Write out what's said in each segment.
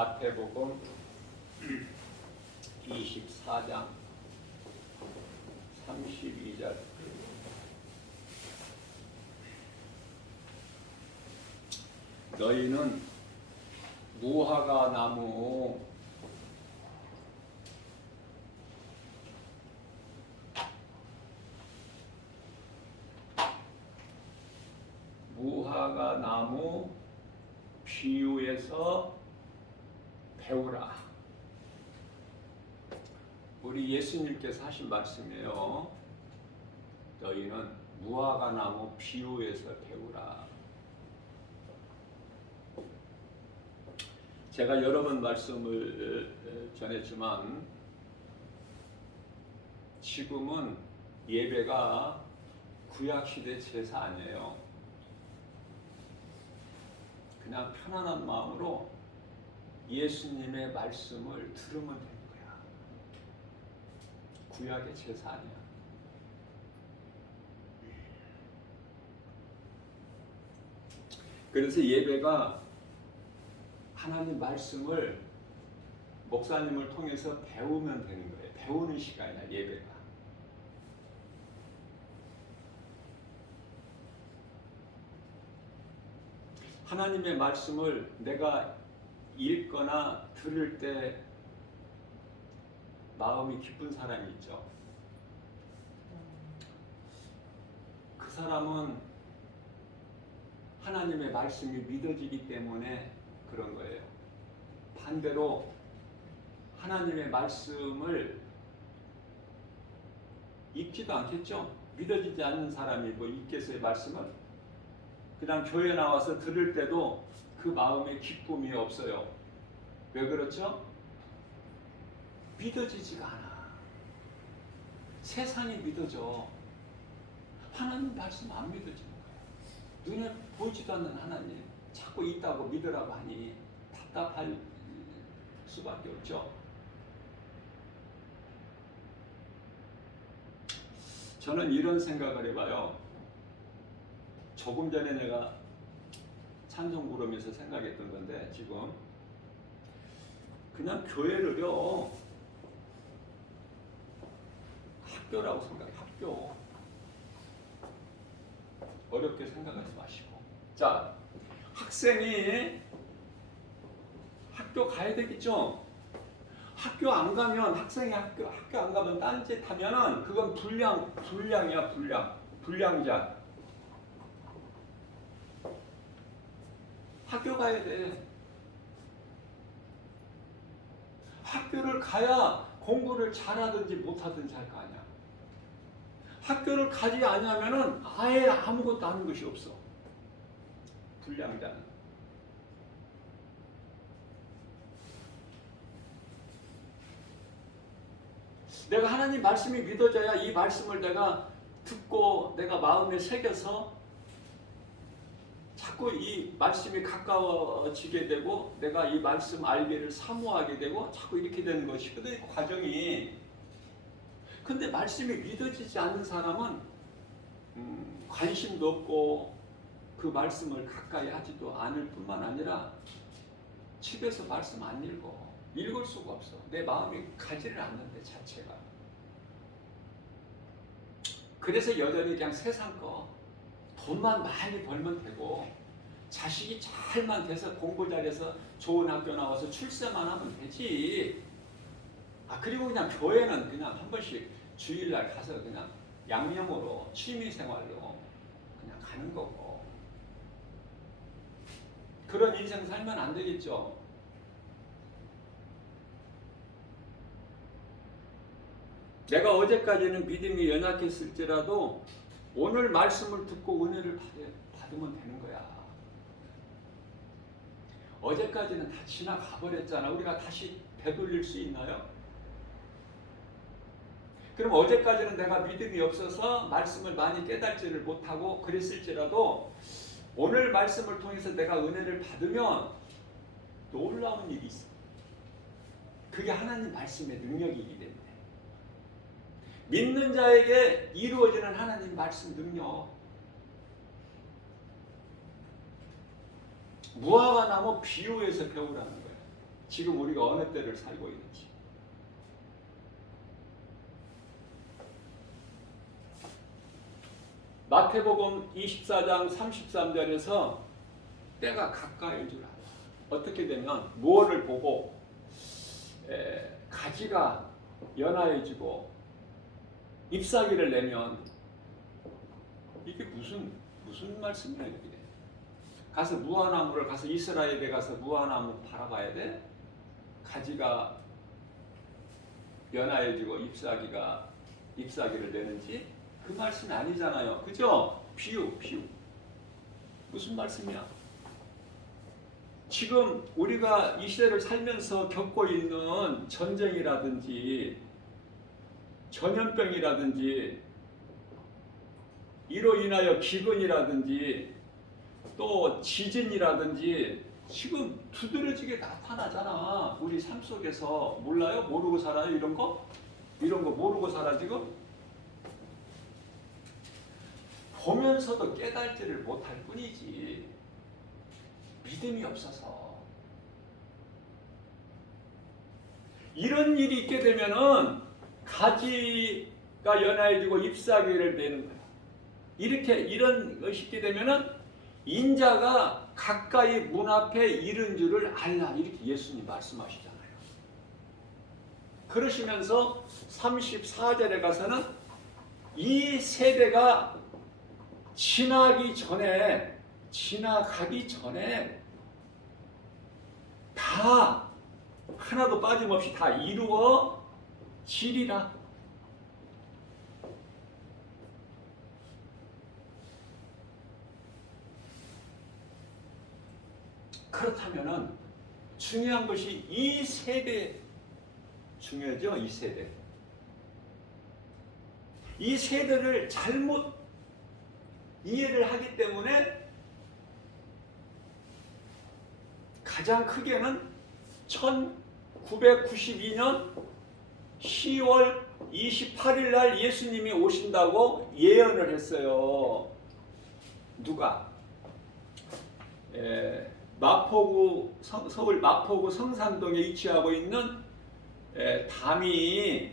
마태복음 24장 32절. 너희는 무화과 나무 비유에서 배우라. 우리 예수님께서 하신 말씀이에요. 너희는 무화과 나무 비유에서 배우라. 제가 여러 번 말씀을 전했지만 지금은 예배가 구약시대 제사 아니에요. 그냥 편안한 마음으로 예수님의 말씀을 들으면 되는 거야. 구약의 제사 아니야. 그래서 예배가 하나님 말씀을 목사님을 통해서 배우면 되는 거예요. 배우는 시간이야, 예배가. 하나님의 말씀을 내가 읽거나 들을 때 마음이 기쁜 사람이 있죠. 그 사람은 하나님의 말씀이 믿어지기 때문에 그런 거예요. 반대로 하나님의 말씀을 읽지도 않겠죠. 믿어지지 않는 사람이 뭐 읽겠어요, 말씀을? 그냥 교회 나와서 들을 때도 그 마음에 기쁨이 없어요. 왜 그렇죠? 믿어지지가 않아. 세상이 믿어져. 하나님 말씀 안 믿어지는 거예요. 눈에 보이지도 않는 하나님 자꾸 있다고 믿으라고 하니 답답할 수밖에 없죠. 저는 이런 생각을 해봐요. 조금 전에 내가 찬송 부르면서 생각했던 건데, 지금 그냥 교회를요 학교라고 생각해. 학교 어렵게 생각하지 마시고, 자, 학생이 학교 가야 되겠죠. 학교 안 가면, 학생이 학교 안 가면 딴짓 하면은 그건 불량이야. 불량자. 학교 가야 돼. 학교를 가야 공부를 잘하든지 못하든지 할 거 아니야. 학교를 가지 않으면은 아예 아무것도 하는 것이 없어. 불량자는. 내가 하나님 말씀이 믿어져야 이 말씀을 내가 듣고 내가 마음에 새겨서 자꾸 이 말씀이 가까워지게 되고 내가 이 말씀 알기를 사모하게 되고 자꾸 이렇게 되는 것이거든, 그 과정이. 근데 말씀이 믿어지지 않는 사람은 관심도 없고 그 말씀을 가까이 하지도 않을 뿐만 아니라 집에서 말씀 안 읽을 수가 없어. 내 마음이 가지를 않는데 자체가. 그래서 여전히 그냥 세상 거 돈만 많이 벌면 되고 자식이 잘만 돼서 공부 잘해서 좋은 학교 나와서 출세만 하면 되지. 그리고 그냥 교회는 그냥 한 번씩 주일날 가서 그냥 양념으로 취미생활로 그냥 가는 거고. 그런 인생 살면 안 되겠죠. 내가 어제까지는 믿음이 연약했을지라도 오늘 말씀을 듣고 은혜를 받으면 되는 거야. 어제까지는 다 지나가 버렸잖아. 우리가 다시 되돌릴 수 있나요? 그럼 어제까지는 내가 믿음이 없어서 말씀을 많이 깨닫지를 못하고 그랬을지라도 오늘 말씀을 통해서 내가 은혜를 받으면 놀라운 일이 있어. 그게 하나님 말씀의 능력이기 때문에. 믿는 자에게 이루어지는 하나님 말씀 능력. 무화과 나무 비유에서 배우라는 거예요. 지금 우리가 어느 때를 살고 있는지. 마태복음 24장 33절에서 때가 가까이인 줄 알아. 어떻게 되면 무엇을 보고 가지가 연하여지고 잎사귀를 내면 이게 무슨 말씀이야 이게. 가서 무화나무를 가서 이스라엘에 가서 무화나무 바라봐야 돼? 가지가 연하여지고 잎사귀를 내는지 그 말씀이 아니잖아요. 그죠? 비유. 무슨 말씀이야? 지금 우리가 이 시대를 살면서 겪고 있는 전쟁이라든지 전염병이라든지 이로 인하여 기근이라든지 또 지진이라든지 지금 두드러지게 나타나잖아. 우리 삶 속에서. 몰라요? 모르고 살아요? 이런 거 모르고 살아 지금? 보면서도 깨달지를 못할 뿐이지. 믿음이 없어서. 이런 일이 있게 되면은 가지가 연하여지고 잎사귀를 내는 거야. 이런 것이 있게 되면은 인자가 가까이 문 앞에 이른 줄을 알라. 이렇게 예수님 말씀하시잖아요. 그러시면서 34절에 가서는 이 세대가 지나가기 전에 다 하나도 빠짐없이 다 이루어지리라. 그렇다면은 중요한 것이 이 세대 중요하죠. 이 세대를 잘못 이해를 하기 때문에 가장 크게는 1992년 10월 28일 날 예수님이 오신다고 예언을 했어요. 누가? 서울 마포구 성산동에 위치하고 있는 다미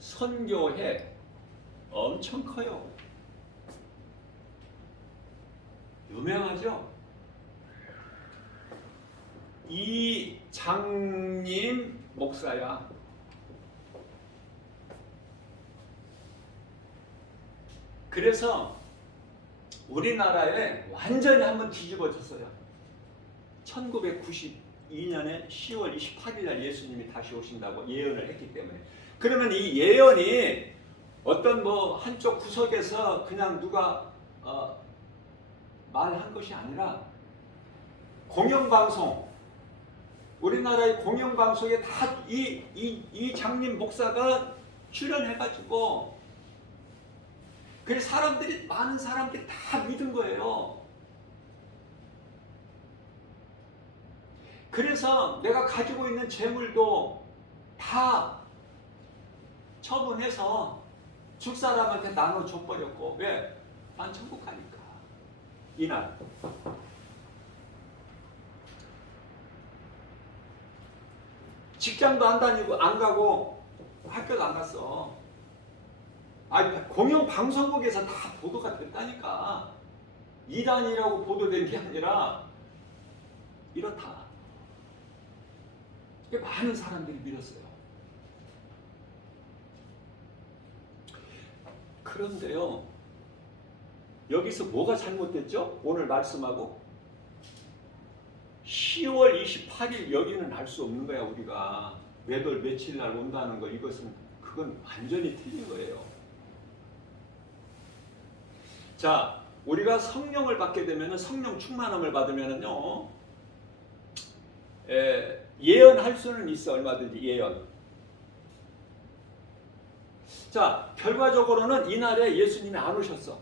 선교회. 엄청 커요. 유명하죠? 이장님 목사야. 그래서 우리나라에 완전히 한번 뒤집어졌어요. 1992년에 10월 28일 날 예수님이 다시 오신다고 예언을 했기 때문에. 그러면 이 예언이 어떤 한쪽 구석에서 그냥 누가 말한 것이 아니라 공영방송, 우리나라의 공영방송에 다 이 장님 목사가 출연해가지고 그래서 많은 사람들이 다 믿은 거예요. 그래서 내가 가지고 있는 재물도 다 처분해서 줄 사람한테 나눠 줘버렸고. 왜? 난 천국 가니까. 이날. 직장도 안 다니고 안 가고 학교도 안 갔어. 공영 방송국에서 다 보도가 됐다니까. 이단이라고 보도된 게 아니라 이렇다. 많은 사람들이 믿었어요. 그런데요, 여기서 뭐가 잘못됐죠? 오늘 말씀하고 10월 28일 여기는 알 수 없는 거야. 우리가 몇 월 며칠 날 온다는 거, 그건 완전히 틀린 거예요. 자, 우리가 성령을 받게 되면, 성령 충만함을 받으면은요, 예언할 수는 있어. 얼마든지 예언. 자, 결과적으로는 이날에 예수님이 안 오셨어.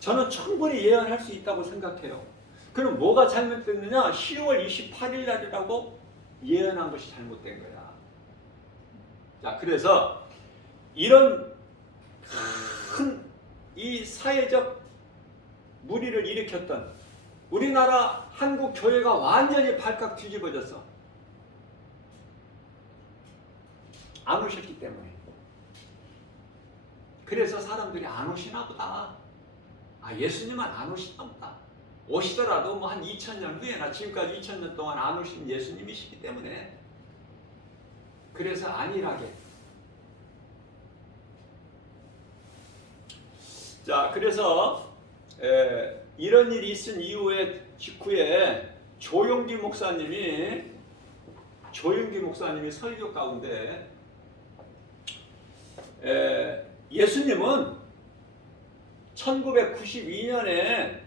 저는 충분히 예언할 수 있다고 생각해요. 그럼 뭐가 잘못됐느냐? 10월 28일 날이라고 예언한 것이 잘못된 거야. 자, 그래서 이런 큰 이 사회적 무리를 일으켰던 우리나라 한국 교회가 완전히 발칵 뒤집어졌어. 안 오셨기 때문에. 그래서 사람들이 안 오시나 보다. 아, 예수님은 안 오시나 보다. 오시더라도 뭐 한 2000년 후에나 지금까지 2000년 동안 안 오신 예수님이시기 때문에. 그래서 안일하게. 자, 그래서 이런 일이 있은 이후에 직후에 조용기 목사님이 설교 가운데 예수님은 1992년에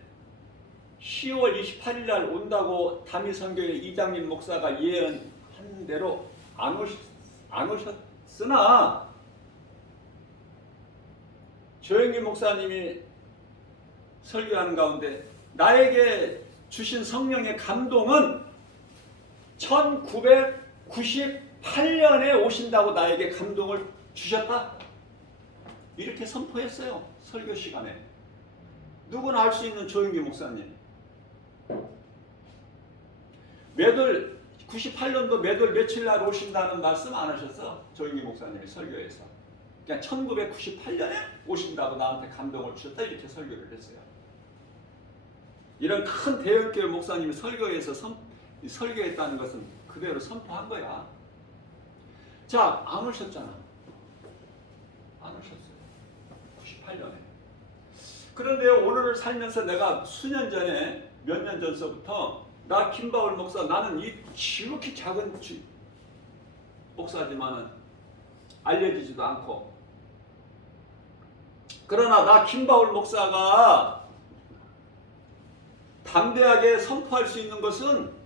10월 28일 날 온다고 다미선교회 이장님 목사가 예언한 대로 안 오셨으나 조영기 목사님이 설교하는 가운데 나에게 주신 성령의 감동은 1998년에 오신다고 나에게 감동을 주셨다. 이렇게 선포했어요. 설교 시간에. 누구나 알 수 있는 조영기 목사님. 몇월 98년도 몇월 며칠 날 오신다는 말씀 안 하셨어. 조영기 목사님이 설교에서. 그냥 1998년에 오신다고 나한테 감동을 주셨다. 이렇게 설교를 했어요. 이런 큰 대형교회 목사님이 설교에서 설교했다는 것은 그대로 선포한 거야. 자, 안 오셨잖아. 안 오셨어요. 98년에. 그런데 오늘을 살면서 내가 수년 전에, 몇 년 전서부터 나 김바울 목사, 나는 이 지극히 작은 목사지만은 알려지지도 않고, 그러나 나 김바울 목사가 담대하게 선포할 수 있는 것은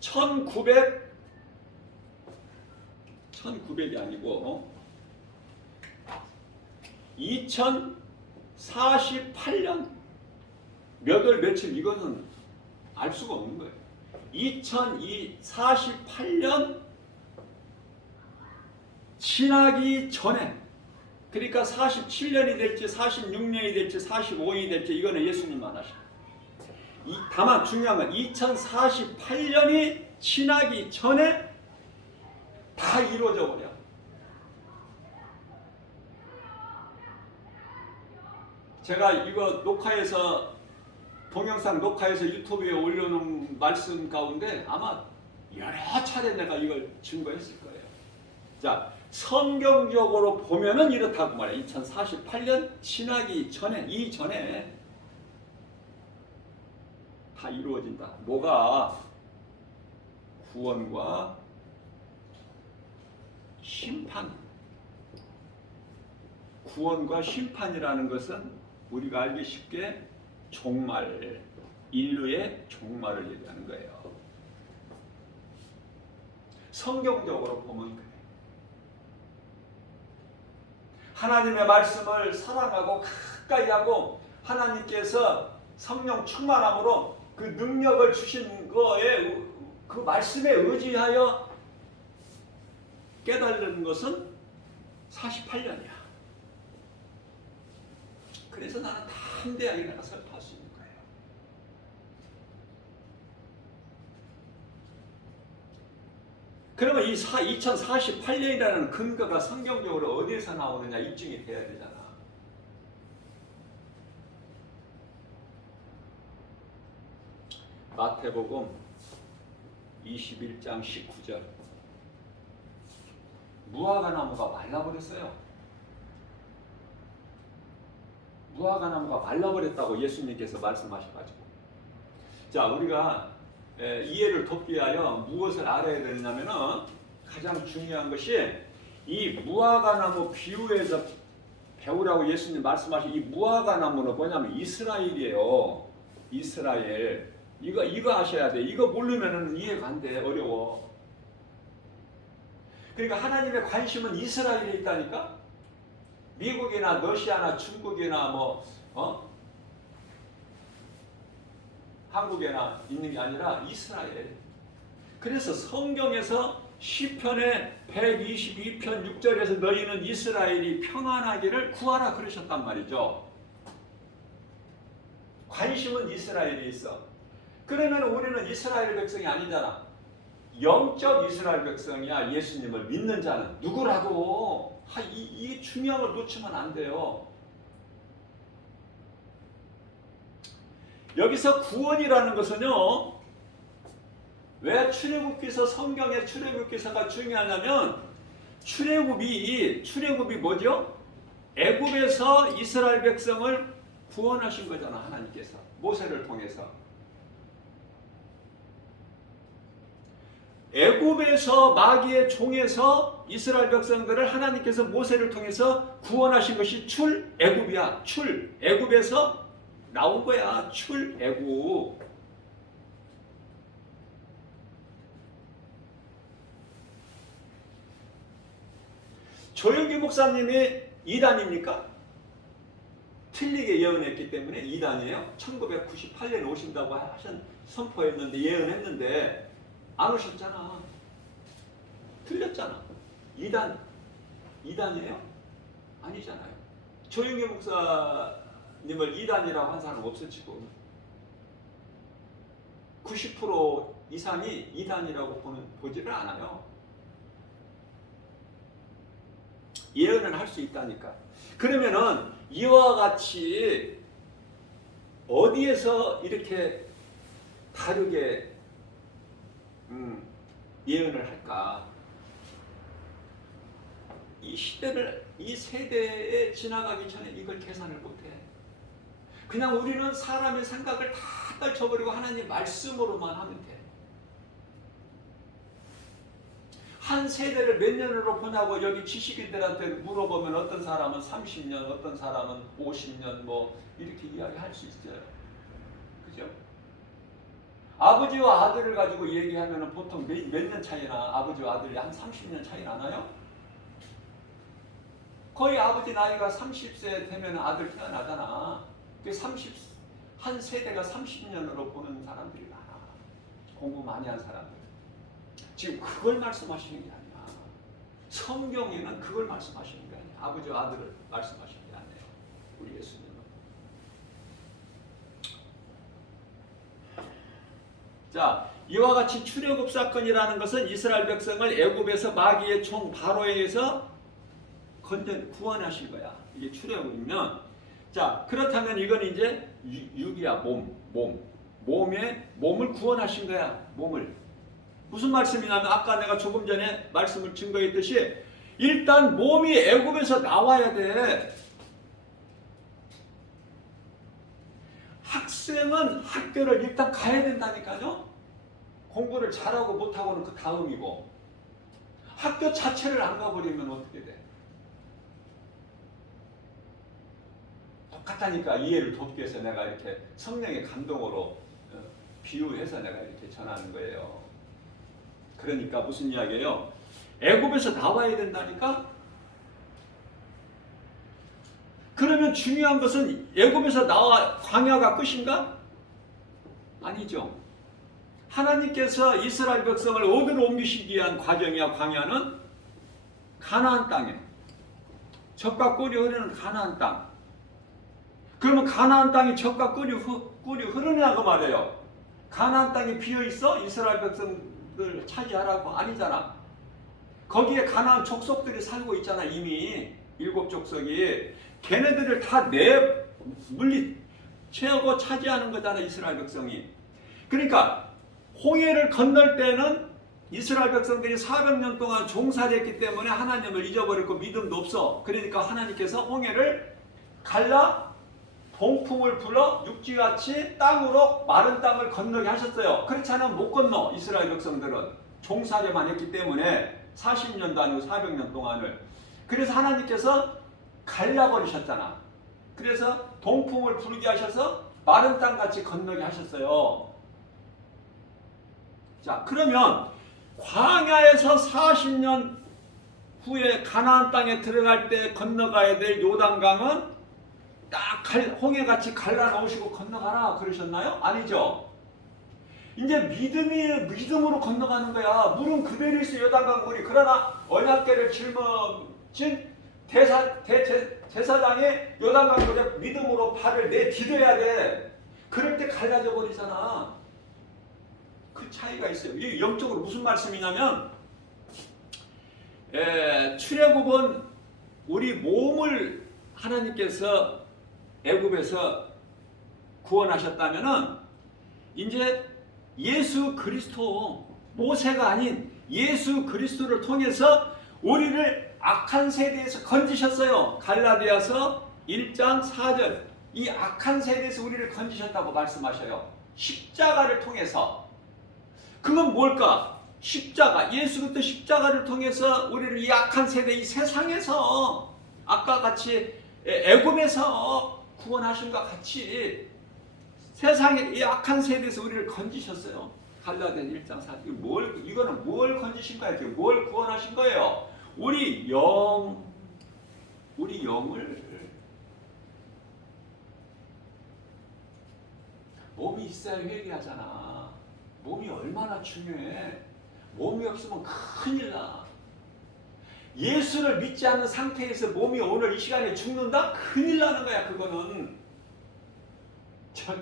1900이 아니고 2048년 몇 월 며칠, 이거는 알 수가 없는 거예요. 2048년 지나기 전에, 그러니까 47년이 될지 46년이 될지 45년이 될지 이거는 예수님만 아시고, 다만 중요한 건 2048년이 지나기 전에 다 이루어져 버려. 제가 이거 동영상 녹화해서 유튜브에 올려놓은 말씀 가운데 아마 여러 차례 내가 이걸 증거했을 거예요. 자, 성경적으로 보면은 이렇다고 말해요. 2048년 지나기 전에, 이전에 다 이루어진다. 뭐가? 구원과 심판. 구원과 심판이라는 것은 우리가 알기 쉽게 종말, 인류의 종말을 얘기하는 거예요. 성경적으로 보면 그래. 하나님의 말씀을 사랑하고 가까이 하고 하나님께서 성령 충만함으로 그 능력을 주신 거에, 그 말씀에 의지하여 깨달는 것은 48년이야. 그래서 나는 담대하게 내가 설파할 수 있는 거예요. 그러면 이 2048년이라는 근거가 성경적으로 어디에서 나오느냐 입증이 돼야 되잖아. 마태복음 21장 19절. 무화과 나무가 말라버렸어요. 무화과 나무가 말라버렸다고 예수님께서 말씀하셔가지고. 자, 우리가 이해를 돕기 위하여 무엇을 알아야 되냐면은 가장 중요한 것이 이 무화과 나무 비유에서 배우라고 예수님 말씀하신 이 무화과 나무는 뭐냐면 이스라엘이에요. 이스라엘. 이거 아셔야 돼. 이거 모르면은 이해가 안 돼. 어려워. 그러니까 하나님의 관심은 이스라엘에 있다니까? 미국이나 러시아나 중국이나 한국에나 있는 게 아니라 이스라엘. 그래서 성경에서 시편의 122편 6절에서 너희는 이스라엘이 평안하기를 구하라 그러셨단 말이죠. 관심은 이스라엘에 있어. 그러면 우리는 이스라엘 백성이 아니잖아. 영적 이스라엘 백성이야. 예수님을 믿는 자는 누구라도. 이 중요한 걸 놓치면 안 돼요. 여기서 구원이라는 것은요, 왜 출애굽기서, 성경의 출애굽기서가 중요하냐면 출애굽이 뭐죠? 애굽에서 이스라엘 백성을 구원하신 거잖아. 하나님께서 모세를 통해서. 애굽에서 마귀의 종에서 이스라엘 백성들을 하나님께서 모세를 통해서 구원하신 것이 출애굽이야. 애굽에서 나온 거야. 출애굽. 조영기 목사님이 이단입니까? 틀리게 예언했기 때문에 이단이에요. 1998년에 오신다고 선포했는데, 예언했는데 안 오셨잖아. 틀렸잖아. 이단이에요? 아니잖아요. 조영기 목사님을 이단이라고 한 사람 없어. 지금 90% 이상이 이단이라고 보지를 않아요. 예언은 할 수 있다니까. 그러면은 이와 같이 어디에서 이렇게 다르게 예언을 할까? 이 시대를, 이 세대에 지나가기 전에 이걸 계산을 못해. 그냥 우리는 사람의 생각을 다 떨쳐버리고 하나님 말씀으로만 하면 돼. 한 세대를 몇 년으로 보냐고 여기 지식인들한테 물어보면 어떤 사람은 30년, 어떤 사람은 50년 뭐 이렇게 이야기할 수 있어요. 그죠? 아버지와 아들을 가지고 얘기하면 보통 몇 년 차이나, 아버지와 아들이 한 30년 차이 나나요? 거의 아버지 나이가 30세 되면 아들 태어나잖아. 한 세대가 30년으로 보는 사람들이 많아. 공부 많이 한 사람들. 지금 그걸 말씀하시는 게 아니야. 성경에는 그걸 말씀하시는 게 아니야. 아버지와 아들을 말씀하시는 게 아니에요. 우리 예수님은. 자, 이와 같이 출애굽 사건이라는 것은 이스라엘 백성을 애굽에서 마귀의 총 바로에 의해서 구원하신 거야. 이게 출애굽이면, 자, 그렇다면 이건 이제 육이야. 몸을 구원하신 거야. 몸을. 무슨 말씀이냐면 아까 내가 조금 전에 말씀을 증거했듯이 일단 몸이 애굽에서 나와야 돼. 학생은 학교를 일단 가야 된다니까요. 공부를 잘하고 못하고는 그 다음이고, 학교 자체를 안 가버리면 어떻게 돼? 똑같다니까. 이해를 돕기 위해서 내가 이렇게 성령의 감동으로 비유해서 내가 이렇게 전하는 거예요. 그러니까 무슨 이야기예요? 애굽에서 나와야 된다니까? 그러면 중요한 것은 애굽에서 나와 광야가 끝인가? 아니죠. 하나님께서 이스라엘 백성을 어디로 옮기시기 위한 과정이야. 광야는 가나안 땅에, 젖과 꿀이 흐르는 가나안 땅. 그러면 가나안 땅이 젖과 꿀이 흐르냐고 말해요. 가나안 땅이 비어있어? 이스라엘 백성들 차지하라고? 아니잖아. 거기에 가나안 족속들이 살고 있잖아. 이미 7족속이. 걔네들을 다 채우고 차지하는 거잖아. 이스라엘 백성이. 그러니까 홍해를 건널 때는 이스라엘 백성들이 400년 동안 종살이했기 때문에 하나님을 잊어버렸고 믿음도 없어. 그러니까 하나님께서 홍해를 갈라 동풍을 불어 육지같이 땅으로 마른 땅을 건너게 하셨어요. 그렇지 않으면 못 건너. 이스라엘 백성들은 종살이만 했기 때문에 40년도 아니고 400년 동안을. 그래서 하나님께서 갈라버리셨잖아. 그래서 동풍을 불게 하셔서 마른 땅같이 건너게 하셨어요. 자, 그러면 광야에서 40년 후에 가나안 땅에 들어갈 때 건너가야 될 요단강은 딱 홍해같이 갈라놓으시고 건너가라 그러셨나요? 아니죠. 이제 믿음으로 건너가는 거야. 물은 그대로 있어. 요단강 물이. 그러나 언약궤를 짊어진 제사장이 요단강 물에 믿음으로 발을 내디뎌야 돼. 그럴 때 갈라져 버리잖아. 그 차이가 있어요. 이 영적으로 무슨 말씀이냐면 출애굽은 우리 몸을 하나님께서 애굽에서 구원하셨다면은 이제 예수 그리스도, 모세가 아닌 예수 그리스도를 통해서 우리를 악한 세대에서 건지셨어요. 갈라디아서 1장 4절. 이 악한 세대에서 우리를 건지셨다고 말씀하셔요. 십자가를 통해서. 그건 뭘까? 십자가, 예수 그리스도 십자가를 통해서 우리를 이 악한 세대, 이 세상에서 아까 같이 애굽에서 구원하신 것 같이 세상의 이 악한 세대에서 우리를 건지셨어요. 갈라디아 1장 4절. 이거는 뭘 건지신 거예요? 뭘 구원하신 거예요? 우리 영을 몸이 있어야 회개하잖아. 몸이 얼마나 중요해. 몸이 없으면 큰일 나. 예수를 믿지 않는 상태에서 몸이 오늘 이 시간에 죽는다? 큰일 나는 거야. 그거는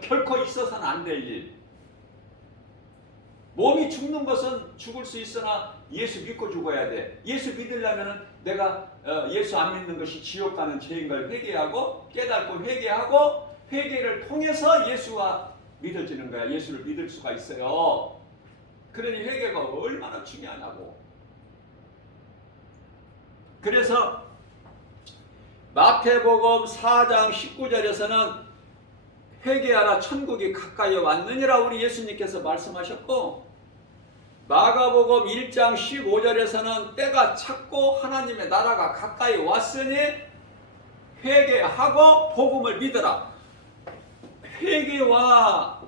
결코 있어서는 안 될 일. 몸이 죽는 것은 죽을 수 있으나 예수 믿고 죽어야 돼. 예수 믿으려면 내가 예수 안 믿는 것이 지옥 가는 죄인 걸 회개하고 깨닫고 회개하고 회개를 통해서 예수가 믿어지는 거야. 예수를 믿을 수가 있어요. 그러니 회개가 얼마나 중요하냐고. 그래서 마태복음 4장 19절에서는 회개하라 천국이 가까이 왔느니라 우리 예수님께서 말씀하셨고, 마가복음 1장 15절에서는 때가 찼고 하나님의 나라가 가까이 왔으니 회개하고 복음을 믿으라. 회개와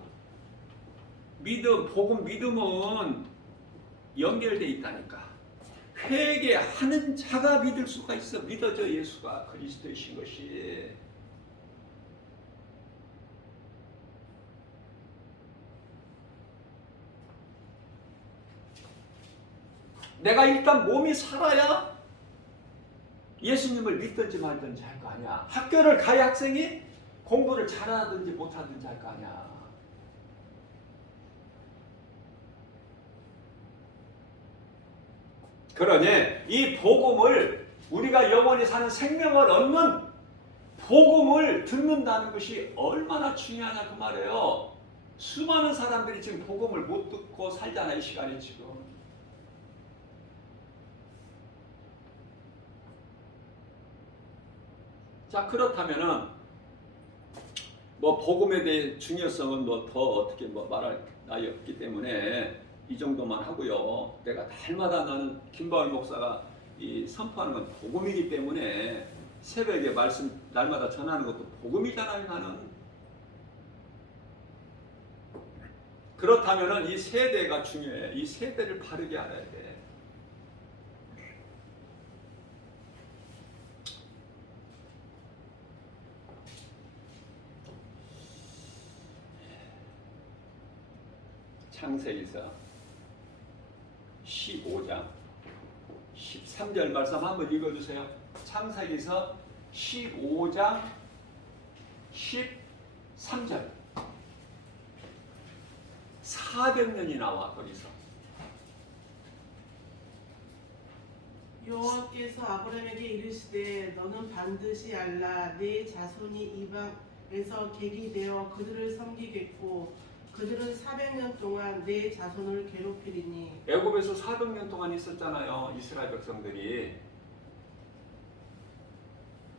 믿음, 복음 믿음은 연결되어 있다니까. 회개하는 자가 믿을 수가 있어. 믿어져. 예수가 그리스도이신 것이. 내가 일단 몸이 살아야 예수님을 믿든지 말든지 할 거 아니야. 학교를 가야 학생이 공부를 잘하든지 못하든지 할 거 아니야. 그러니 이 복음을, 우리가 영원히 사는 생명을 얻는 복음을 듣는다는 것이 얼마나 중요하냐 그 말이에요. 수많은 사람들이 지금 복음을 못 듣고 살잖아. 이 시간에 지금. 자, 그렇다면은 복음에 대해 중요성은 더 어떻게 말할 나위 없기 때문에 이 정도만 하고요. 내가 날마다 나는 김바울 목사가 이 선포하는 건 복음이기 때문에 새벽에 말씀 날마다 전하는 것도 복음이잖아요. 나는. 그렇다면은 이 세대가 중요해. 이 세대를 바르게 알아야 돼. 창세기서 15장 13절 말씀 한번 읽어주세요. 창세기서 15장 13절. 400년이 나와 거기서. 여호와께서 아브라함에게 이르시되 너는 반드시 알라 내 자손이 이방에서 객이 되어 그들을 섬기겠고 그들은 400년 동안 내 자손을 괴롭히리니. 애굽에서 400년 동안 있었잖아요. 이스라엘 백성들이.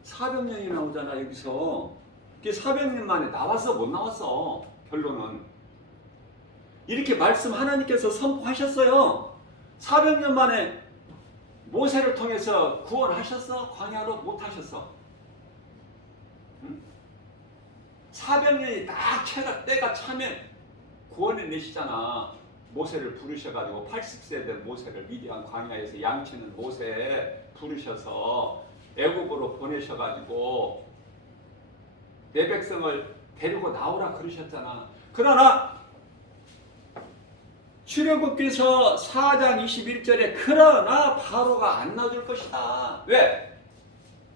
400년이 나오잖아 여기서. 그게 400년 만에 나왔어 못 나왔어. 결론은. 이렇게 말씀 하나님께서 선포하셨어요. 400년 만에 모세를 통해서 구원하셨어? 광야로 못하셨어? 응? 400년이 딱 때가 차면 구원을 내시잖아. 모세를 부르셔가지고 80세 된 모세를 미디안 광야에서 양치는 모세 부르셔서 애국으로 보내셔가지고 내 백성을 데리고 나오라 그러셨잖아. 그러나 출애굽기서 4장 21절에 그러나 바로가 안 놔줄 것이다. 왜?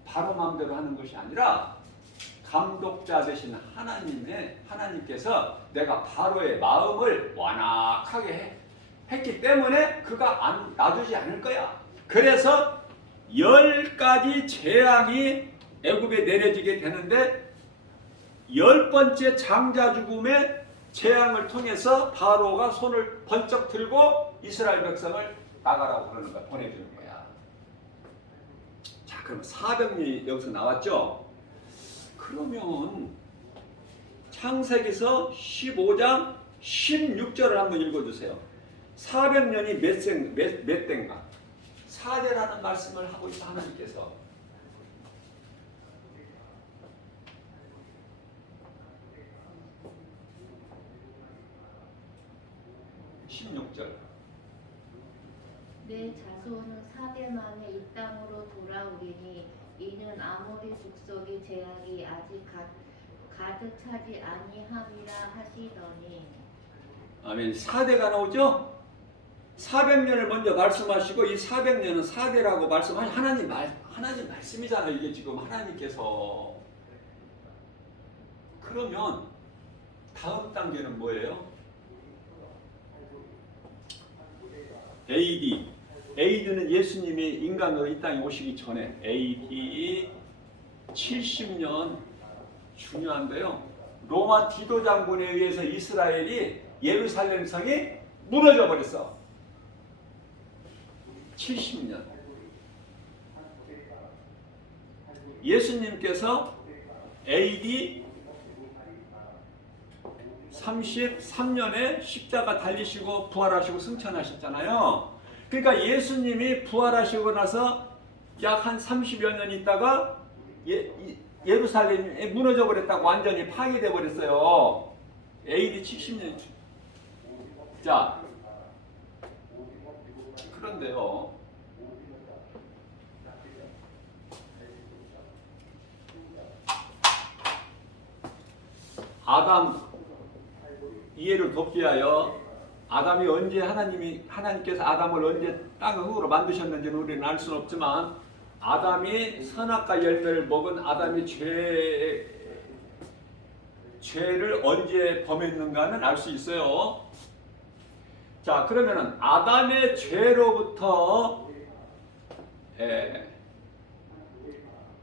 바로 마음대로 하는 것이 아니라 감독자 되신 하나님께서 내가 바로의 마음을 완악하게 했기 때문에 그가 놔두지 않을 거야. 그래서 10가지 재앙이 애굽에 내려지게 되는데 10번째 장자 죽음의 재앙을 통해서 바로가 손을 번쩍 들고 이스라엘 백성을 나가라고 그러는 거야. 보내주는 거야. 자, 그럼 400년이 여기서 나왔죠? 그러면 창세기서 15장 16절을 한번 읽어주세요. 400년이 몇 대인가? 4대라는 말씀을 하고 있어 하나님께서. 16절. 내 자손은 4대 만에 이 땅으로 돌아오리니 이는 아모리 족속의 재앙이 아직 가득 차지 아니함이라 하시더니. 아멘. 4대가 나오죠? 400년을 먼저 말씀하시고 이 400년은 4대라고 말씀하시 하나님 말씀이잖아요. 이게 지금 하나님께서. 그러면 다음 단계는 뭐예요? AD는 예수님이 인간으로 이 땅에 오시기 전에 AD 70년 중요한데요. 로마 디도 장군에 의해서 이스라엘이 예루살렘 성이 무너져 버렸어. 70년. 예수님께서 AD 33년에 십자가 달리시고 부활하시고 승천하셨잖아요. 그러니까 예수님이 부활하시고 나서 약 한 30여 년 있다가 예루살렘이 무너져 버렸다고 완전히 파괴돼 버렸어요. AD 70년. 자, 그런데요. 아담 이해를 돕기 위하여 아담이 언제 하나님께서 아담을 언제 땅의 흙으로 만드셨는지는 우리는 알 수는 없지만 아담이 선악과 열매를 먹은 아담이 죄를 언제 범했는가는 알 수 있어요. 자, 그러면은 아담의 죄로부터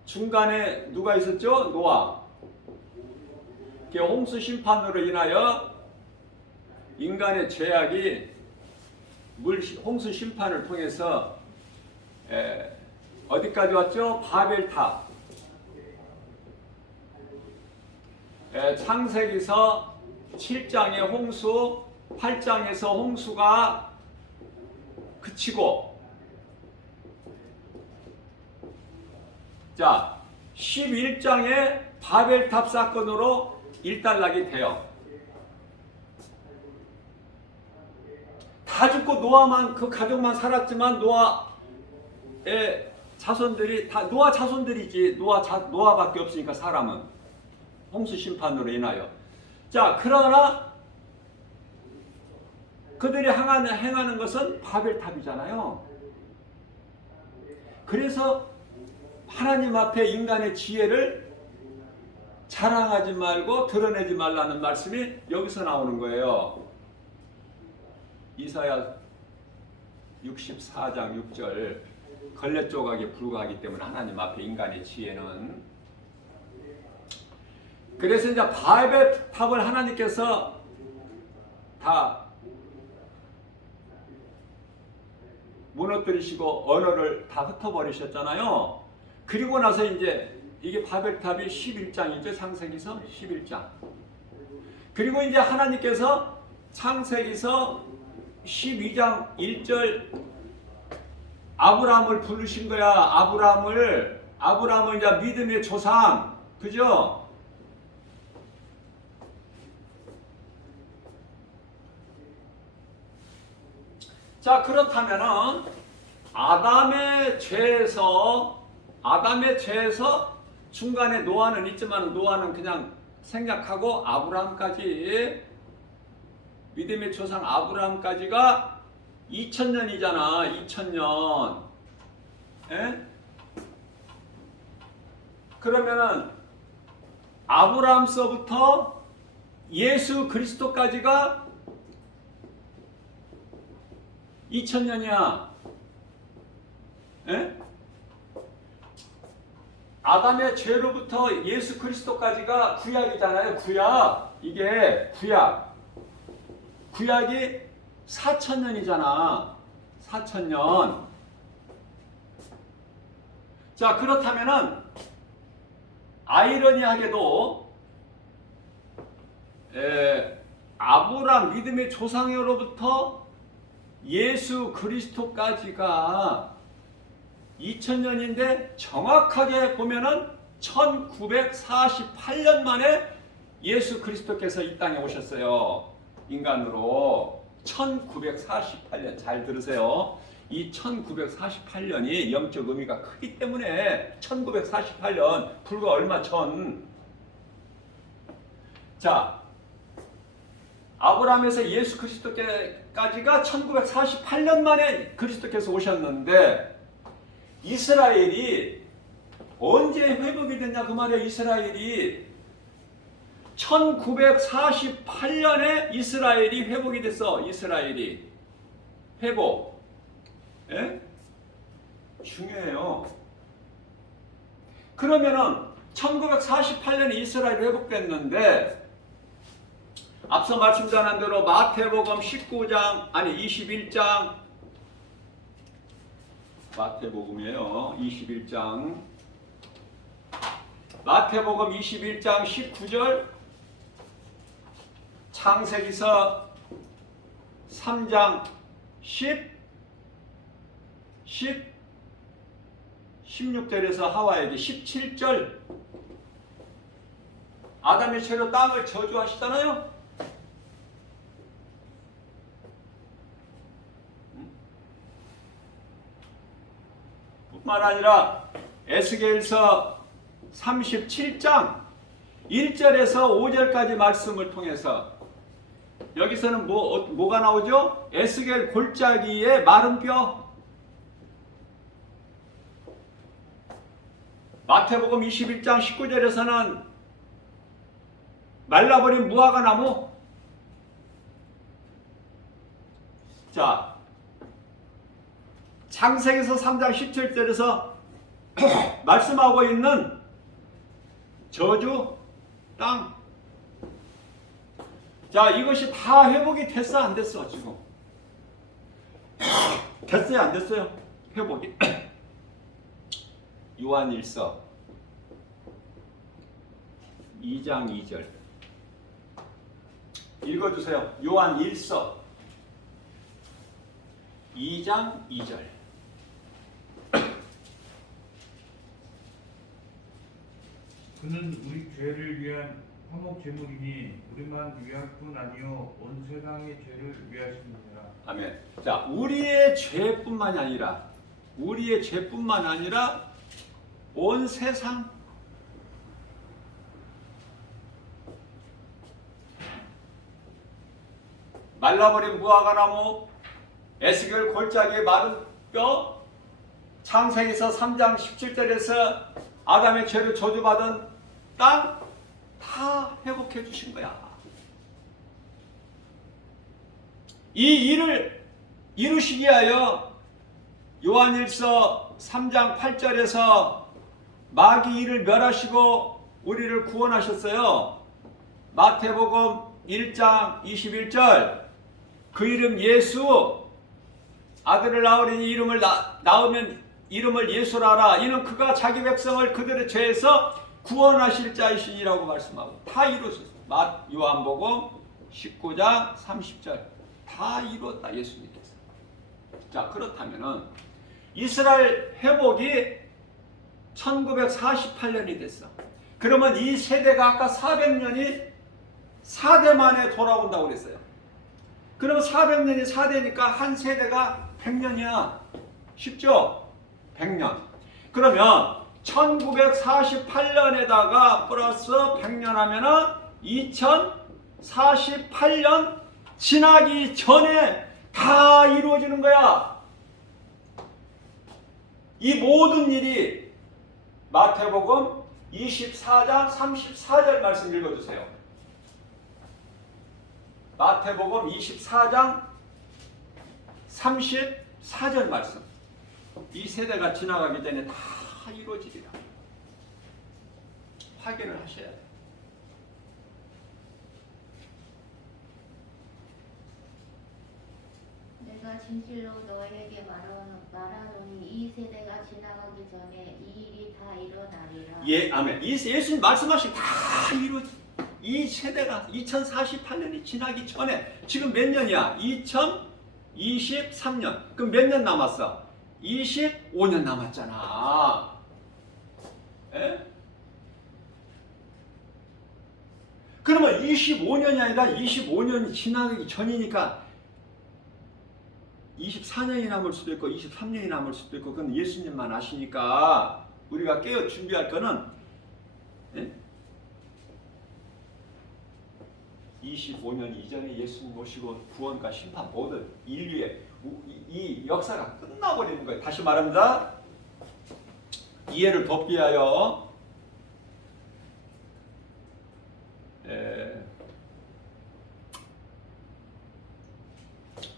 중간에 누가 있었죠? 노아. 홍수 심판으로 인하여 인간의 죄악이 홍수 심판을 통해서 어디까지 왔죠? 바벨탑. 창세기서 7장의 홍수, 8장에서 홍수가 그치고, 자 11장의 바벨탑 사건으로 일단락이 돼요. 다 죽고 노아만, 그 가족만 살았지만 노아의 자손들이 다 노아 자손들이지 노아밖에 없으니까 사람은 홍수 심판으로 인하여. 자, 그러나 그들이 행하는 것은 바벨탑이잖아요. 그래서 하나님 앞에 인간의 지혜를 자랑하지 말고 드러내지 말라는 말씀이 여기서 나오는 거예요. 이사야 64장 6절. 걸레 조각에 불과하기 때문에 하나님 앞에 인간의 지혜는. 그래서 이제 바벨탑을 하나님께서 다 무너뜨리시고 언어를 다 흩어버리셨잖아요. 그리고 나서 이제 이게 바벨탑이 11장이죠. 창세기서 11장. 그리고 이제 하나님께서 창세기서 12장 1절 아브라함을 부르신 거야. 아브라함을 이제 믿음의 조상. 그죠? 자, 그렇다면은 아담의 죄에서 중간에 노아는 있지만 노아는 그냥 생략하고 아브라함까지, 믿음의 조상 아브라함까지가 2000년이잖아. 2000년. 에? 그러면은 아브라함서부터 예수 그리스도까지가 2000년이야. 에? 아담의 죄로부터 예수 그리스도까지가 구약이잖아요. 구약. 이게 구약. 구약이 4000년이잖아. 4000년. 자, 그렇다면은 아이러니하게도 아브라함 믿음의 조상으로부터 예수 그리스도까지가 2000년인데 정확하게 보면은 1948년 만에 예수 그리스도께서 이 땅에 오셨어요. 인간으로 1948년. 잘 들으세요. 이 1948년이 영적 의미가 크기 때문에 1948년 불과 얼마 전. 자, 아브라함에서 예수 그리스도까지가 1948년 만에 그리스도께서 오셨는데 이스라엘이 언제 회복이 됐냐 그 말이야. 이스라엘이 1948년에 이스라엘이 회복이 됐어. 이스라엘이 회복. 예? 중요해요. 그러면은 1948년에 이스라엘이 회복됐는데 앞서 말씀 전한 대로 마태복음 19장 아니 21장 마태복음이에요. 21장 마태복음 21장 19절 창세기서 3장 16절에서 하와에게 17절 아담의 죄로 땅을 저주하시잖아요. 뿐만 아니라 에스겔서 37장 1절에서 5절까지 말씀을 통해서 여기서는 뭐가 나오죠? 에스겔 골짜기의 마른 뼈. 마태복음 21장 19절에서는 말라버린 무화과 나무. 자, 창세기서 3장 17절에서 말씀하고 있는 저주 땅. 자, 이것이 다 회복이 됐어 안 됐어 지금? 됐어요 안 됐어요? 회복이. 요한일서 2장 2절 읽어주세요. 요한일서 2장 2절 그는 우리 죄를 위한 화목 제물이니 우리만 위할 뿐 아니요 온 세상의 죄를 위하십니다. 아멘. 자, 우리의 죄뿐만이 아니라 온 세상. 말라버린 무화과 나무, 에스겔 골짜기의 마른 뼈, 창세기서 3장 17절에서 아담의 죄를 저주받은 땅 다 회복해 주신 거야. 이 일을 이루시기 위하여 요한일서 3장 8절에서 마귀 일을 멸하시고 우리를 구원하셨어요. 마태복음 1장 21절 그 이름 예수 아들을 낳으리니 이름을 낳으면 이름을 예수라 하라. 이는 그가 자기 백성을 그들의 죄에서 구원하실 자이시니라고 말씀하고 다 이루셨어요. 요한복음 19장 30절 다 이루었다 예수님께서. 자, 그렇다면은 이스라엘 회복이 1948년이 됐어. 그러면 이 세대가 아까 400년이 4대 만에 돌아온다고 그랬어요. 그러면 400년이 4대니까 한 세대가 100년이야. 쉽죠? 100년. 그러면 1948년에다가 플러스 100년 하면은 2048년 지나기 전에 다 이루어지는 거야. 이 모든 일이 마태복음 24장 34절 말씀 읽어주세요. 마태복음 24장 34절 말씀. 이 세대가 지나가기 전에 다 이루어지리라. 확인을 하셔야 돼요. 내가 진실로 너에게 말하노니 이 세대가 지나가기 전에 이 일이 다 일어나리라. 예, 아멘. 예수님 말씀하신 다 이루어지. 이 세대가 2048년이 지나기 전에 지금 몇 년이야? 2023년. 그럼 몇 년 남았어? 25년 남았잖아. 예? 그러면 25년이 아니라 25년이 지나기 전이니까 24년이 남을 수도 있고 23년이 남을 수도 있고 그건 예수님만 아시니까 우리가 깨어 준비할 거는 25년 이전에 예수님 모시고 구원과 심판 모든 인류의 이 역사가 끝나버리는 거예요. 다시 말합니다. 이해를 돕기 위하여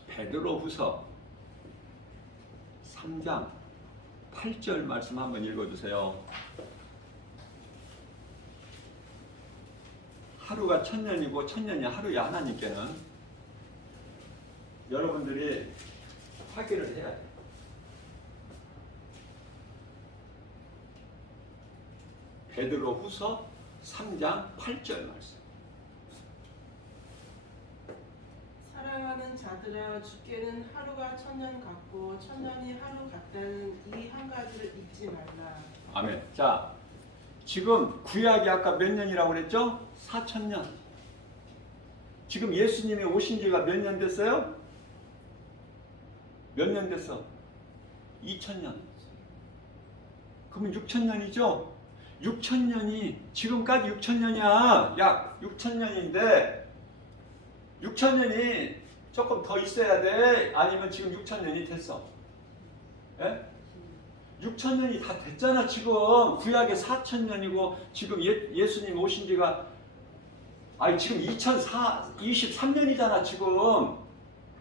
베드로후서 3장 8절 말씀 한번 읽어주세요. 하루가 천년이고 천년이 하루야 하나님께는 여러분들이 확인을 해야 돼요. 베드로후서 3장 8절 말씀. 사랑하는 자들아 주께는 하루가 천년 같고 천년이 하루 같다는 이 한 가지를 잊지 말라. 아멘. 자, 지금 구약이 아까 몇 년이라고 그랬죠? 4,000년. 지금 예수님이 오신 지가 몇 년 됐어요? 몇 년 됐어? 2,000년. 그러면 6,000년이죠? 6,000년이 지금까지 6,000년이야. 약 6,000년인데 6,000년이 조금 더 있어야 돼? 아니면 지금 6,000년이 됐어? 예? 6,000년이 다 됐잖아. 지금 구약에 4,000년이고 지금 예수님 오신 지가 지금 2023년이잖아. 지금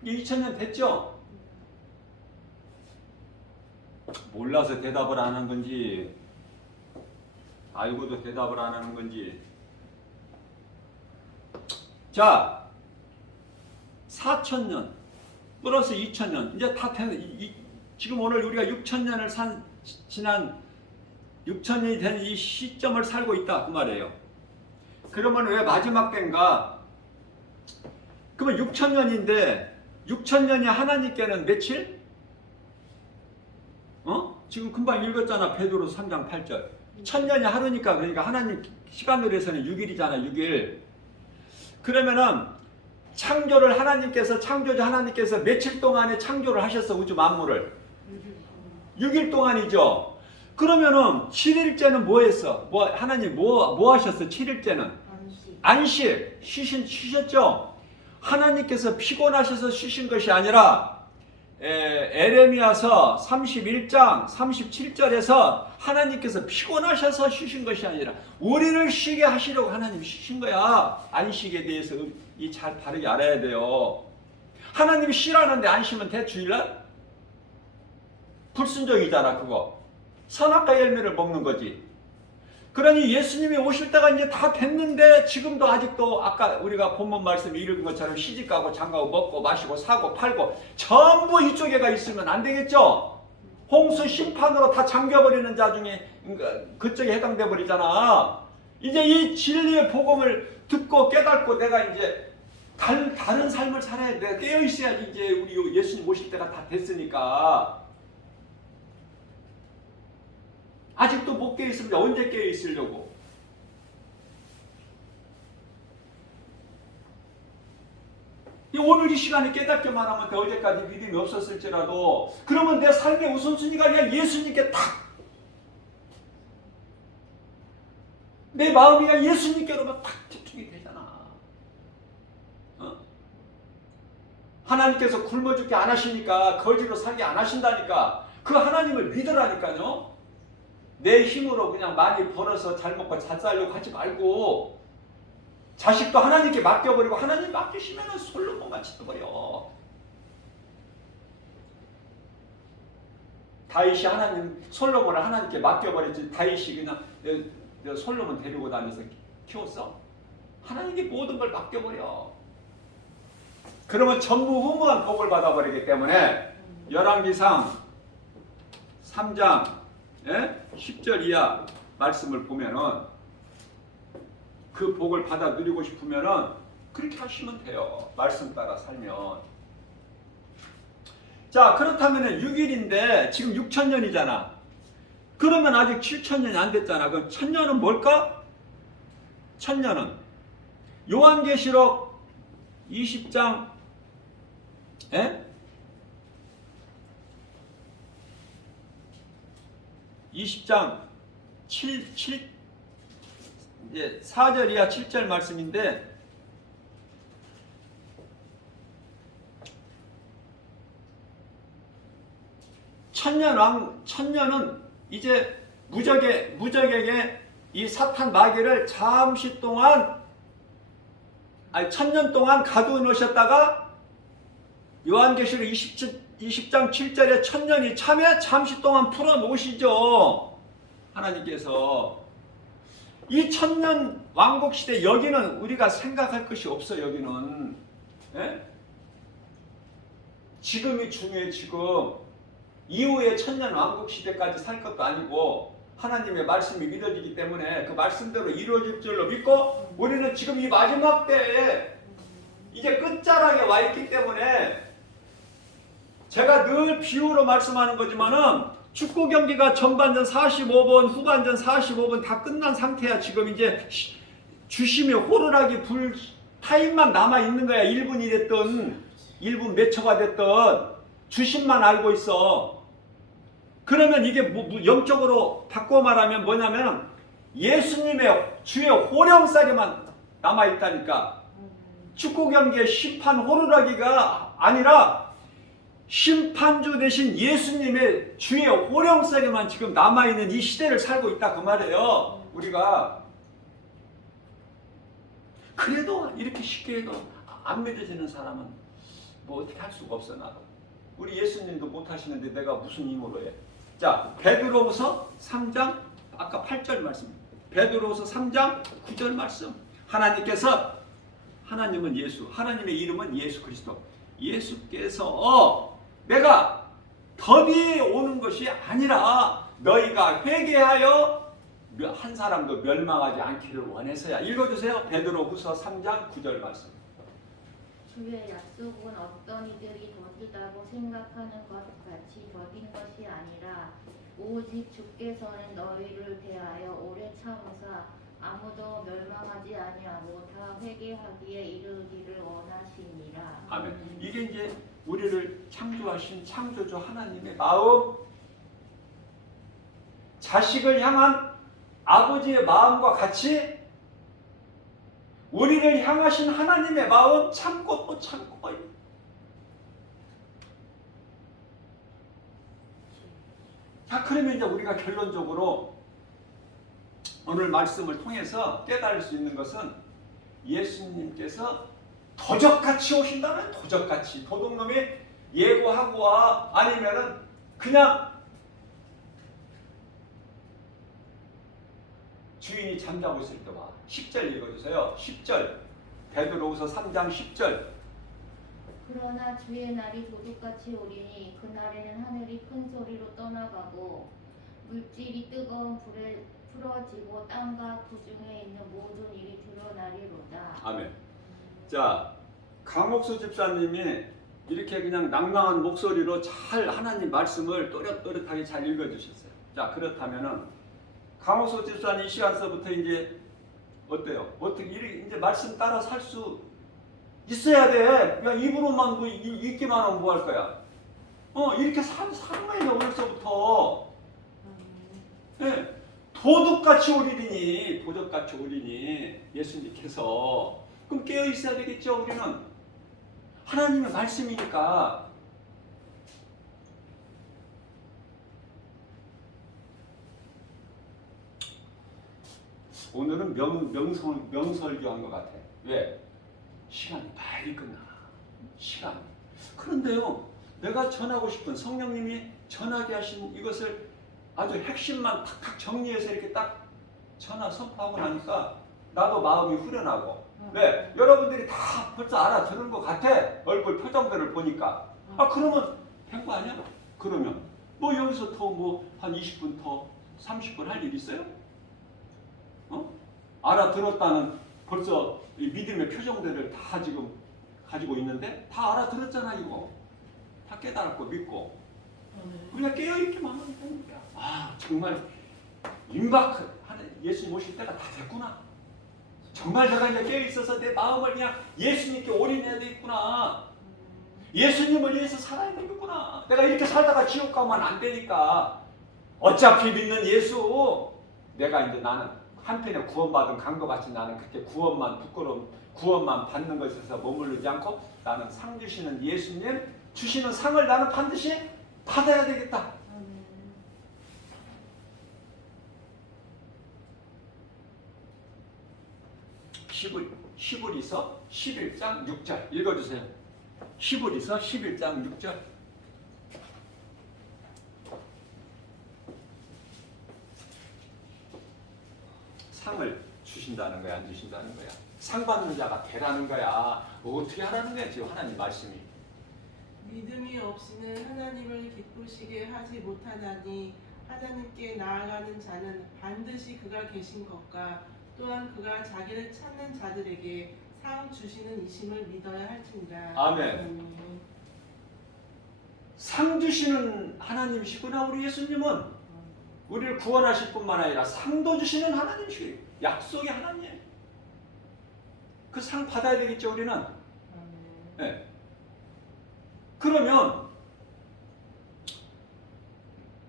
2,000년 됐죠? 몰라서 대답을 안 하는 건지 알고도 대답을 안 하는 건지. 자, 4,000년 플러스 2,000년 이제 다 지금 오늘 우리가 6,000년을 지난 6,000년이 된 이 시점을 살고 있다 그 말이에요. 그러면 왜 마지막 때인가? 그러면 6,000년인데 6,000년이 하나님께는 며칠? 지금 금방 읽었잖아. 베드로 3장 8절. 1,000년이 하루니까 그러니까 하나님 시간으로 해서는 6일이잖아. 6일. 그러면은 창조를 창조자 하나님께서 며칠 동안에 창조를 하셨어. 우주 만물을. 6일 동안이죠. 그러면은 7일째는 뭐 했어? 하나님 뭐 하셨어? 7일째는 안식. 쉬셨죠? 하나님께서 피곤하셔서 쉬신 것이 아니라 에레미야서 31장 37절에서 하나님께서 피곤하셔서 쉬신 것이 아니라 우리를 쉬게 하시려고 하나님 쉬신 거야. 안식에 대해서 잘 바르게 알아야 돼요. 하나님이 쉬라는데 안 쉬면 돼? 주일날? 불순종이잖아 그거. 선악과 열매를 먹는 거지. 그러니 예수님이 오실 때가 이제 다 됐는데 지금도 아직도 아까 우리가 본문 말씀 읽은 것처럼 시집가고 장가고 먹고 마시고 사고 팔고 전부 이쪽에가 있으면 안 되겠죠? 홍수 심판으로 다 잠겨버리는 자 중에 그쪽에 해당돼 버리잖아. 이제 이 진리의 복음을 듣고 깨닫고 내가 이제 다른 삶을 살아야 돼. 깨어 있어야지. 이제 우리 예수님 오실 때가 다 됐으니까. 아직도 못 깨어 있습니다. 언제 깨어 있으려고? 오늘 이 시간에 깨닫기만 하면 돼. 어제까지 믿음이 없었을지라도. 그러면 내 삶의 우선순위가 그냥 예수님께 탁. 내 마음이 그냥 예수님께로만 탁 집중이 되잖아. 하나님께서 굶어 죽게 안 하시니까, 거지로 살게 안 하신다니까. 그 하나님을 믿으라니까요. 내 힘으로 그냥 많이 벌어서 잘 먹고 잘 살려고 하지 말고 자식도 하나님께 맡겨버리고 하나님 맡기시면 솔로몬 같이 떠버려. 다윗이 솔로몬을 하나님께 맡겨버렸지. 다윗이 그냥 솔로몬 데리고 다녀서 키웠어? 하나님께 모든 걸 맡겨버려. 그러면 전무후무한 복을 받아버리기 때문에 열왕기상 3장 10절 이하 말씀을 보면은 그 복을 받아 누리고 싶으면은 그렇게 하시면 돼요. 말씀 따라 살면. 자, 그렇다면은 6일인데 지금 6천년이잖아. 그러면 아직 7천년이 안 됐잖아. 그럼 1000년은 뭘까? 1000년은 요한계시록 20장 20장 4절 이하 7절 말씀인데 천년은 이제 무적에게 이 사탄 마귀를 잠시 동안 1000년 동안 가두어 놓으셨다가 요한계시록 20장 7절에 1000년이 참에 잠시 동안 풀어 놓으시죠. 하나님께서 이 1000년 왕국 시대 여기는 우리가 생각할 것이 없어. 여기는 지금이 중요해. 지금 이후에 1000년 왕국 시대까지 살 것도 아니고 하나님의 말씀이 믿어지기 때문에 그 말씀대로 이루어질 줄로 믿고 우리는 지금 이 마지막 때에 이제 끝자락에 와 있기 때문에 제가 늘 비유로 말씀하는 거지만은 축구 경기가 전반전 45분, 후반전 45분 다 끝난 상태야. 지금 이제 주심이 호루라기 불 타임만 남아 있는 거야. 1분이 됐든 1분 몇 초가 됐든 주심만 알고 있어. 그러면 이게 영적으로 바꿔 말하면 뭐냐면 예수님의 주의 호령사기만 남아 있다니까. 축구 경기의 심판 호루라기가 아니라 심판주 대신 예수님의 주의 호령사기만 지금 남아있는 이 시대를 살고 있다 그 말이에요. 우리가 그래도 이렇게 쉽게 해도 안 믿어지는 사람은 뭐 어떻게 할 수가 없어. 나도 우리 예수님도 못 하시는데 내가 무슨 힘으로 해. 자, 베드로후서 3장 아까 8절 말씀, 베드로후서 3장 9절 말씀. 하나님은 예수, 하나님의 이름은 예수 그리스도. 예수께서 내가 더디 오는 것이 아니라 너희가 회개하여 한 사람도 멸망하지 않기를 원해서야. 읽어주세요. 베드로후서 3장 9절 말씀. 주의 약속은 어떤 이들이 더디다고 생각하는 것 같이 더딘 것이 아니라 오직 주께서는 너희를 대하여 오래 참으사 아무도 멸망하지 아니하고 다 회개하기에 이르기를 원하시니라. 아멘. 이게 이제 우리를 창조하신 창조주 하나님의 마음, 자식을 향한 아버지의 마음과 같이 우리를 향하신 하나님의 마음 참고 또 참고. 자, 그러면 이제 우리가 결론적으로 오늘 말씀을 통해서 깨달을 수 있는 것은 예수님께서 도적같이 오신다면 도적같이, 도둑놈이 예고하고 와, 아니면은 그냥 주인이 잠자고 있을 때 와. 10절 읽어주세요. 10절 베드로후서 3장 10절. 그러나 주의 날이 도둑같이 오리니 그날에는 하늘이 큰 소리로 떠나가고 물질이 뜨거운 불에 풀어지고 땅과 그 중에 있는 모든 일이 드러나리로다. 아멘. 자, 강옥수 집사님이 이렇게 그냥 낭낭한 목소리로 잘 하나님 말씀을 또렷또렷하게 잘 읽어주셨어요. 자, 그렇다면은 강옥수 집사님 이 시간서부터 이제 어때요? 어떻게 이제 말씀 따라 살 수 있어야 돼. 그냥 입으로만 뭐 읽기만 하면 뭐 할 거야? 이렇게 사는 거예요. 오늘서부터. 네. 도둑같이 오리니, 도적같이 오리니 예수님께서. 그럼 깨어 있어야 되겠죠. 우리는 하나님의 말씀이니까. 오늘은 명설교한 것 같아. 왜? 시간이 빨리 끝나. 시간. 그런데요, 내가 전하고 싶은 성령님이 전하게 하신 이것을 아주 핵심만 탁탁 정리해서 이렇게 딱 전하 선포하고 나니까 나도 마음이 후련하고. 왜? 여러분들이 다 벌써 알아들은 것 같아. 얼굴 표정들을 보니까. 아, 그러면 된 거 아니야? 그러면 뭐 여기서 더 뭐 한 20분 더 30분 할 일 있어요? 알아들었다는 벌써 이 믿음의 표정들을 다 지금 가지고 있는데 다 알아들었잖아. 이거 다 깨달았고 믿고 우리가 깨어있기만 하면 되는 거야. 아, 정말 임박하는 예수님 오실 때가 다 됐구나. 정말 내가 이제 깨어있어서 내 마음을 그냥 예수님께 올인해야 되겠구나. 예수님을 위해서 살아야 되겠구나. 내가 이렇게 살다가 지옥 가면 안 되니까. 어차피 믿는 예수, 내가 이제 나는 한편에 구원받은 강도 같이 나는 그렇게 구원만 받는 것에서 머무르지 않고 나는 상 주시는 예수님 주시는 상을 나는 반드시 받아야 되겠다. 히브리서 11장 6절 읽어주세요. 히브리서 11장 6절. 상을 주신다는 거야, 안 주신다는 거야? 상 받는 자가 되라는 거야. 어떻게 하라는 거야, 지금 하나님 말씀이. 믿음이 없이는 하나님을 기쁘시게 하지 못하나니 하나님께 나아가는 자는 반드시 그가 계신 것과 또한 그가 자기를 찾는 자들에게 상 주시는 이심을 믿어야 할지니라. 아멘. 상 주시는 하나님이시구나. 우리 예수님은 우리를 구원하실 뿐만 아니라 상도 주시는 하나님이시고 약속의 하나님. 그 상 받아야 되겠죠, 우리는. 네. 그러면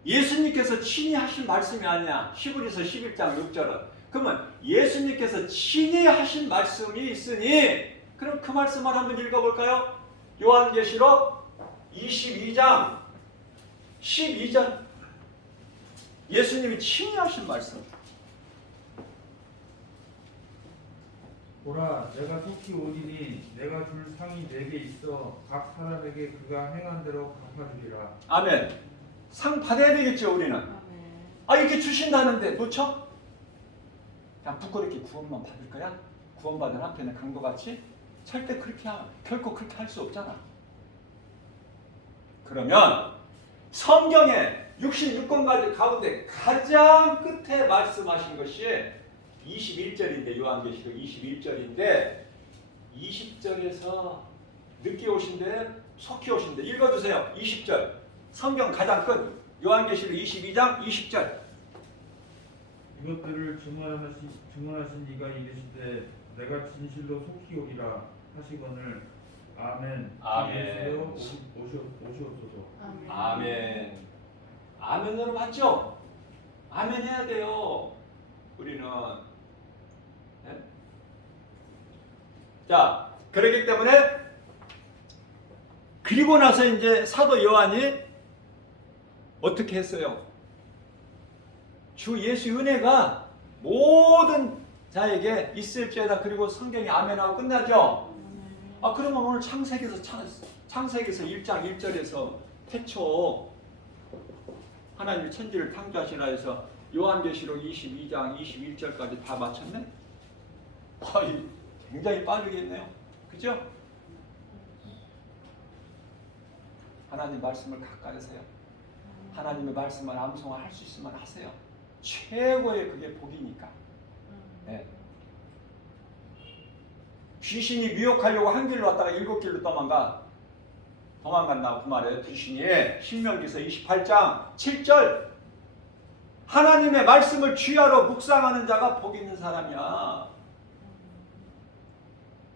예수님께서 친히 하신 말씀이 아니냐. 히브리서 11장 6절은. 그러면 예수님께서 친히 하신 말씀이 있으니 그럼 그 말씀을 한번 읽어볼까요? 요한계시록 22장 12절. 예수님이 친히 하신 말씀. 보라, 내가 속히 오리니 내가 줄 상이 내게 있어 각 사람에게 그가 행한 대로 갚아주리라. 아멘. 상 받아야 되겠죠, 우리는. 아, 이렇게 주신다는데 놓쳐? 그냥 부끄럽게 구원만 받을 거야? 구원받은 한편의 강도같이? 절대 그렇게 결코 그렇게 할 수 없잖아. 그러면 성경에 66권 가운데 가장 끝에 말씀하신 것이 21절인데, 요한계시록 21절인데 20절에서 늦게 오신데 속히 오신데 읽어주세요. 20절 성경 가장 끝 요한계시록 22장 20절. 이것들을 증언하신 이가 이르시되 내가 진실로 속히 오리라 하시거늘. 아멘. 아멘. 오시옵소서. 아멘. 아멘으로 맞죠? 아멘 해야 돼요. 우리는. 네? 자, 그렇기 때문에 그리고 나서 이제 사도 요한이 어떻게 했어요? 주 예수 은혜가 모든 자에게 있을지어다. 그리고 성경이 아멘하고 끝나죠? 아, 그러면 오늘 창세기에서 1장 1절에서 태초 하나님이 천지를 창조하시라 해서 요한계시록 22장 21절까지 다 마쳤네? 굉장히 빠르겠네요. 그죠? 하나님 말씀을 가까이 하세요. 하나님의 말씀을 암송할 수 있으면 하세요. 최고의 그게 복이니까. 네. 귀신이 미혹하려고 한 길로 왔다가 7길로 도망간다고 그 말이에요. 귀신이. 신명기서 28장 7절. 하나님의 말씀을 주야로 묵상하는 자가 복 있는 사람이야.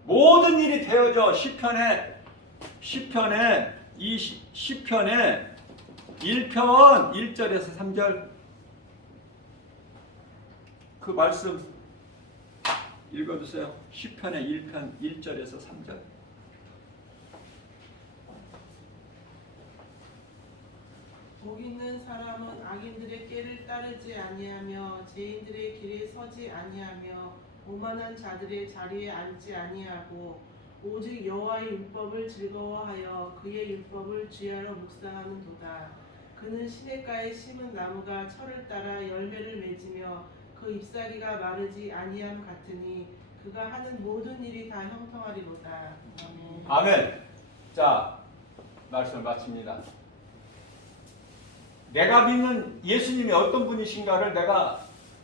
모든 일이 되어져. 시편에 1편 1절에서 3절 그 말씀 읽어주세요. 시편의 1편 1절에서 3절. 복 있는 사람은 악인들의 꾀를 따르지 아니하며 죄인들의 길에 서지 아니하며 오만한 자들의 자리에 앉지 아니하고 오직 여호와의 율법을 즐거워하여 그의 율법을 주야로 묵상하는도다. 그는 시냇가에 심은 나무가 철을 따라 열매를 맺으며 그 잎사귀가 마르지 아니함 같으니 그가 하는 모든 일이 다 형통하리로다. 아멘. 아멘. 자, 말씀을 마칩니다. 내가 믿는 예수님이 어떤 분이신가를 내가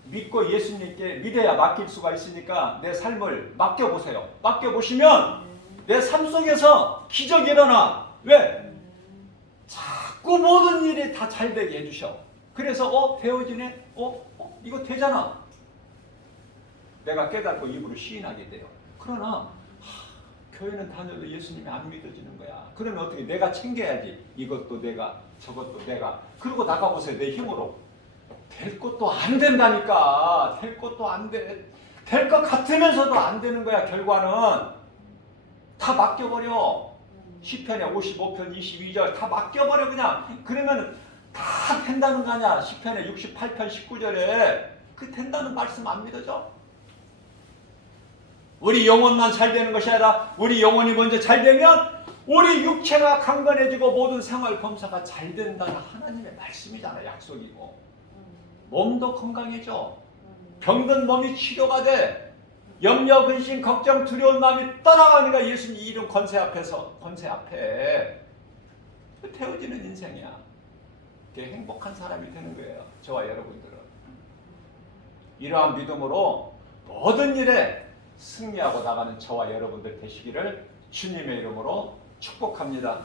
믿고 예수님께 믿어야 맡길 수가 있으니까 내 삶을 맡겨보세요. 맡겨보시면 내 삶 속에서 기적이 일어나. 왜? 자꾸 모든 일이 다 잘되게 해주셔. 그래서 되어지네? 이거 되잖아. 내가 깨닫고 입으로 시인하게 돼요. 그러나 교회는 다녀도 예수님이 안 믿어지는 거야. 그러면 어떻게? 내가 챙겨야지. 이것도 내가, 저것도 내가. 그러고 나가보세요. 내 힘으로. 될 것도 안 된다니까. 될 것도 안 돼. 될 것 같으면서도 안 되는 거야. 결과는. 다 맡겨버려. 시편에 55편 22절 다 맡겨버려 그냥. 그러면 다 된다는 거 아니야. 시편에 68편 19절에 그 된다는 말씀 안 믿어져? 우리 영혼만 잘 되는 것이 아니라 우리 영혼이 먼저 잘 되면 우리 육체가 강건해지고 모든 생활 검사가 잘 된다는 하나님의 말씀이잖아. 약속이고. 몸도 건강해져. 병든 몸이 치료가 돼. 염려, 근심, 걱정, 두려운 마음이 떠나가니까 예수님 이름 권세 앞에 태워지는 인생이야. 그게 행복한 사람이 되는 거예요. 저와 여러분들은. 이러한 믿음으로 모든 일에 승리하고 나가는 저와 여러분들 되시기를 주님의 이름으로 축복합니다.